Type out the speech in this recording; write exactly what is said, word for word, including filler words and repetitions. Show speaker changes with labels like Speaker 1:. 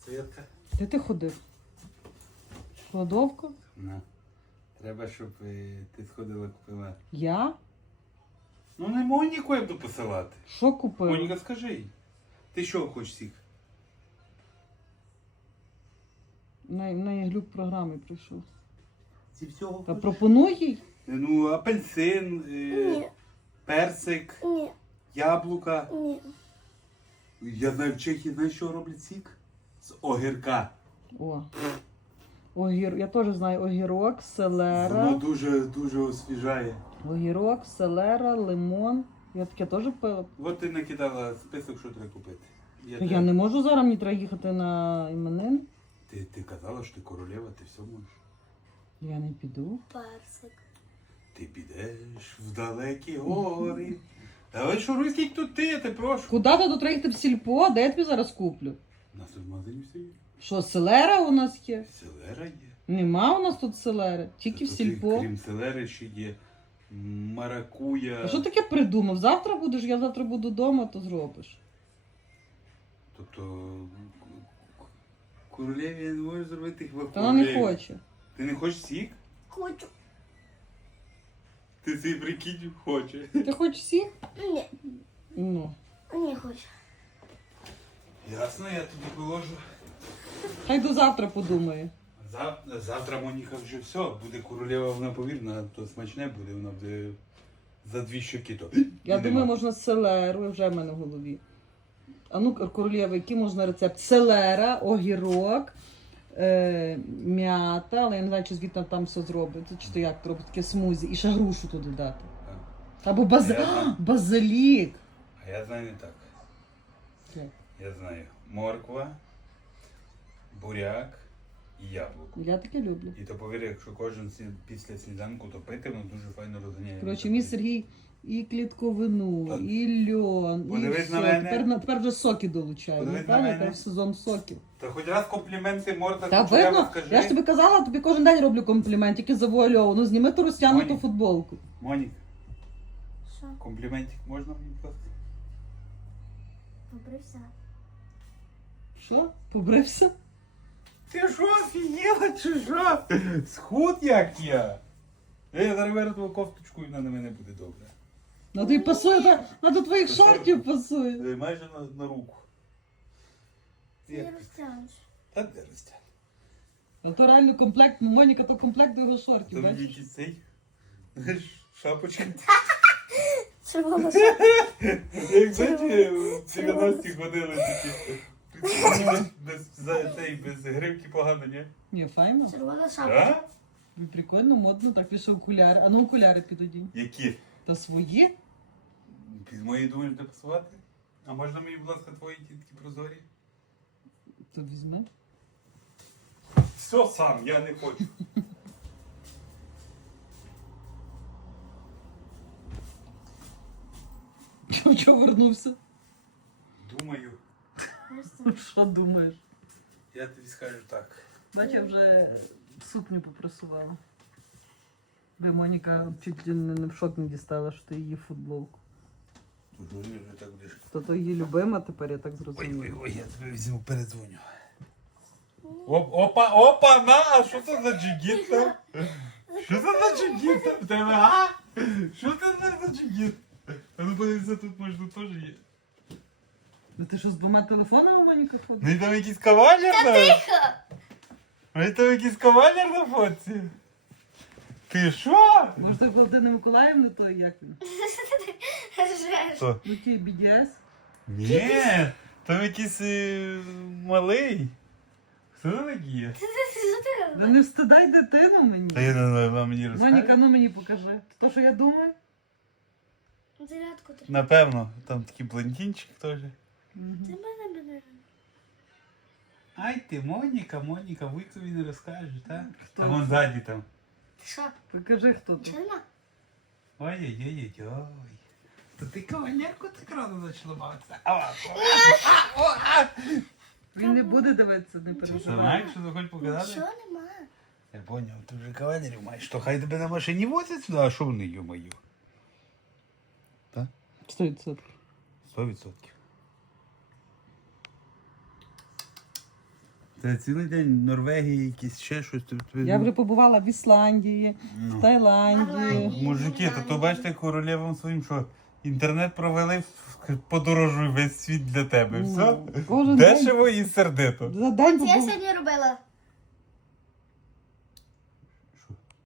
Speaker 1: Квітка?
Speaker 2: Де ти ходив? Кладовку?
Speaker 1: На. Треба, щоб е, ти сходила купила.
Speaker 2: Я?
Speaker 1: Ну не Моніку я буду посилати.
Speaker 2: Що купив?
Speaker 1: Моніка, скажи їй. Ти що хочеш сік?
Speaker 2: На, на глюк програми прийшов.
Speaker 1: Ці всього
Speaker 2: Та
Speaker 1: хочеш?
Speaker 2: пропонуй їй.
Speaker 1: Ну, апельсин, е,
Speaker 3: Ні.
Speaker 1: персик,
Speaker 3: Ні.
Speaker 1: яблука.
Speaker 3: Ні.
Speaker 1: Я знаю, в Чехії, знаєш, що роблять сік? З огірка.
Speaker 2: О. Огір... Я теж знаю огірок, селера.
Speaker 1: Воно дуже, дуже освіжає.
Speaker 2: Огірок, селера, лимон. Я таке теж пила.
Speaker 1: От ти накидала список, що треба купити. Я,
Speaker 2: Та
Speaker 1: те-
Speaker 2: я не можу зараз, мені треба їхати на іменин.
Speaker 1: Ти, ти казала, що ти королева, ти все можеш.
Speaker 2: Я не піду.
Speaker 3: Персик.
Speaker 1: Ти підеш в далекі гори. Та ви що, скільки тут ти, я те прошу.
Speaker 2: Куди ти тут треба їхати в сільпо? Де я тобі зараз куплю?
Speaker 1: У нас тут в магазині все є.
Speaker 2: Що, селера у нас є?
Speaker 1: Селера є.
Speaker 2: Нема у нас тут селери, тільки в
Speaker 1: Тут,
Speaker 2: сільпо.
Speaker 1: Крім селери ще є маракуя.
Speaker 2: А що таке придумав? Завтра будеш, я завтра буду вдома, то зробиш.
Speaker 1: Тобто королеві я не можу зробити хіба
Speaker 2: Та вона не
Speaker 1: королеві.
Speaker 2: хоче.
Speaker 1: Ти не хочеш сік?
Speaker 3: Хочу.
Speaker 1: Ти цей прикинь хоче.
Speaker 2: Ти хочеш сік?
Speaker 3: Ні.
Speaker 2: Ну.
Speaker 3: Не хочу.
Speaker 1: Ясно, я тобі положу.
Speaker 2: Хай до завтра подумає.
Speaker 1: Завтра, завтра Моніка вже все, буде королева, вона повірна, то смачне буде, вона буде за дві щоки. То.
Speaker 2: Я
Speaker 1: Нема.
Speaker 2: думаю, можна селеру, вже в мене в голові. А ну, королєва, який можна рецепт? Селера, огірок, е, м'ята, але я не знаю, чи звідти там все зробить. Чи то як робить таке смузі. І ще грушу туди дати.
Speaker 1: Так.
Speaker 2: Або баз...
Speaker 1: Я знаю.
Speaker 2: базилік.
Speaker 1: А я знаю не так.
Speaker 2: Як?
Speaker 1: Я знаю морква, буряк і яблуко.
Speaker 2: Я таке люблю.
Speaker 1: І то повір, якщо кожен сні- після сніданку то пити, воно дуже файно розганяє.
Speaker 2: Коротше, мій Сергій і клітковину,
Speaker 1: Так.
Speaker 2: і льон, і
Speaker 1: Подивись
Speaker 2: все.
Speaker 1: на мене.
Speaker 2: Тепер, на- тепер вже соки долучаю.
Speaker 1: Подивись
Speaker 2: Ну,
Speaker 1: на
Speaker 2: правильно?
Speaker 1: мене.
Speaker 2: Тепер сезон соків.
Speaker 1: Та хоч раз компліменти морда
Speaker 2: Та
Speaker 1: кучерява
Speaker 2: видно,
Speaker 1: скажи.
Speaker 2: я ж тобі казала, тобі кожен день роблю комплімент, тільки завуальовано. Зніми ту розтягнуту
Speaker 1: Моні.
Speaker 2: футболку.
Speaker 1: Монік,
Speaker 3: Що?
Speaker 1: компліментик можна мені просто?
Speaker 3: Побрився.
Speaker 2: Що? Побрився?
Speaker 1: Ти що, офігела чи що? Схуд як я. Я зараз верну кофточку і вона на мене буде добре.
Speaker 2: Ну тобі пасує, на, на до твоїх
Speaker 1: Та що?
Speaker 2: шортів пасує.
Speaker 1: Е, Майже на, на руку.
Speaker 3: Ти
Speaker 1: Як?
Speaker 3: розтягнеш.
Speaker 1: Та де росте?
Speaker 2: А то реально комплект, Моніка, то комплект до його шортів,
Speaker 1: Там
Speaker 2: бачиш?
Speaker 1: якийсь цей. Знаєш, шапочка.
Speaker 3: Червона
Speaker 1: Як знаєте, в дев'яності ходили такі. Без, без, за- цей, без гривки погано, ні?
Speaker 2: Ні, файно.
Speaker 3: Червона шапка.
Speaker 1: А?
Speaker 2: Ну, прикольно, модно, так пише окуляри. А ну окуляри підодінь.
Speaker 1: Які?
Speaker 2: Та свої?
Speaker 1: Під мої думаєш, де пасувати? А можна мені, будь ласка, твої ті такі прозорі?
Speaker 2: То візьми.
Speaker 1: Все сам, я не хочу.
Speaker 2: Чого чого вернувся?
Speaker 1: Думаю,
Speaker 2: Що думаєш?
Speaker 1: я тобі скажу так.
Speaker 2: Бач, я вже сукню попросувала. Ви, Моніка, чуть ли не в шок не дістала, що ти її футболку.
Speaker 1: Уже вже так будеш.
Speaker 2: То то її любима тепер, я так
Speaker 1: Ой, ой,
Speaker 2: зрозуміла.
Speaker 1: ой, я тебе візьму, передзвоню. Оп, опа, опа, на! А що це за джигіт там? Що це за джигіт там в тебе, а? Що це за джигіт? А ну подивися, тут може тут теж є.
Speaker 2: Ну ти що, з двома телефонами, Моніка, ходить?
Speaker 1: Ну і там якийсь кавалер там? Ну і там якийсь кавалер на фотці. Ти що?
Speaker 2: Може, то Валентина Миколаївна, то як він?
Speaker 3: Жеш.
Speaker 1: Хто?
Speaker 2: Ну ті бі ді ес.
Speaker 1: Ні, там якийсь е, малий. Хто там такий є?
Speaker 3: Що ти
Speaker 2: Да
Speaker 3: робиш?
Speaker 2: не встидай дитину мені.
Speaker 1: Та я не знаю, вона мені
Speaker 2: Моніка,
Speaker 1: розкаже.
Speaker 2: ну мені покажи. То, що я думаю?
Speaker 3: Зарядку треба.
Speaker 1: Напевно, там такий блондинчик теж.
Speaker 2: Мгм.
Speaker 3: Ти мене береш.
Speaker 1: Ай ти, Моніка, Моніка, вуйкові не розкажеш, так?
Speaker 2: Хто
Speaker 1: Та вон
Speaker 2: це?
Speaker 1: ззаді там.
Speaker 3: Ти що?
Speaker 2: Покажи, хто тут.
Speaker 3: Чорна?
Speaker 1: Ой-ой-ой-ой. То ти кавалерку так рано почала бавитися. А,
Speaker 2: Він не буде дивитися, не
Speaker 1: Ти
Speaker 2: переживай.
Speaker 1: знаєш, що ти хочеш показати?
Speaker 3: Нічого нема.
Speaker 1: Я поняв, ти вже кавалерів маєш. То хай тебе на машині возять сюди, а що вони, ё-моё? Так?
Speaker 2: Сто відсотків.
Speaker 1: Сто відсотків. Це цілий день Норвегії, якісь ще щось. Тобі- тобі-
Speaker 2: Я вже побувала в Ісландії,
Speaker 1: Ну.
Speaker 2: в Таїланді.
Speaker 1: Мужики, то то бачите королевам своїм, що інтернет провели, подорожуй весь світ для тебе. Все?
Speaker 2: Ну, кожен день
Speaker 1: Дешево і сердито.
Speaker 2: за день
Speaker 3: Це я
Speaker 2: побув...
Speaker 3: сьогодні робила.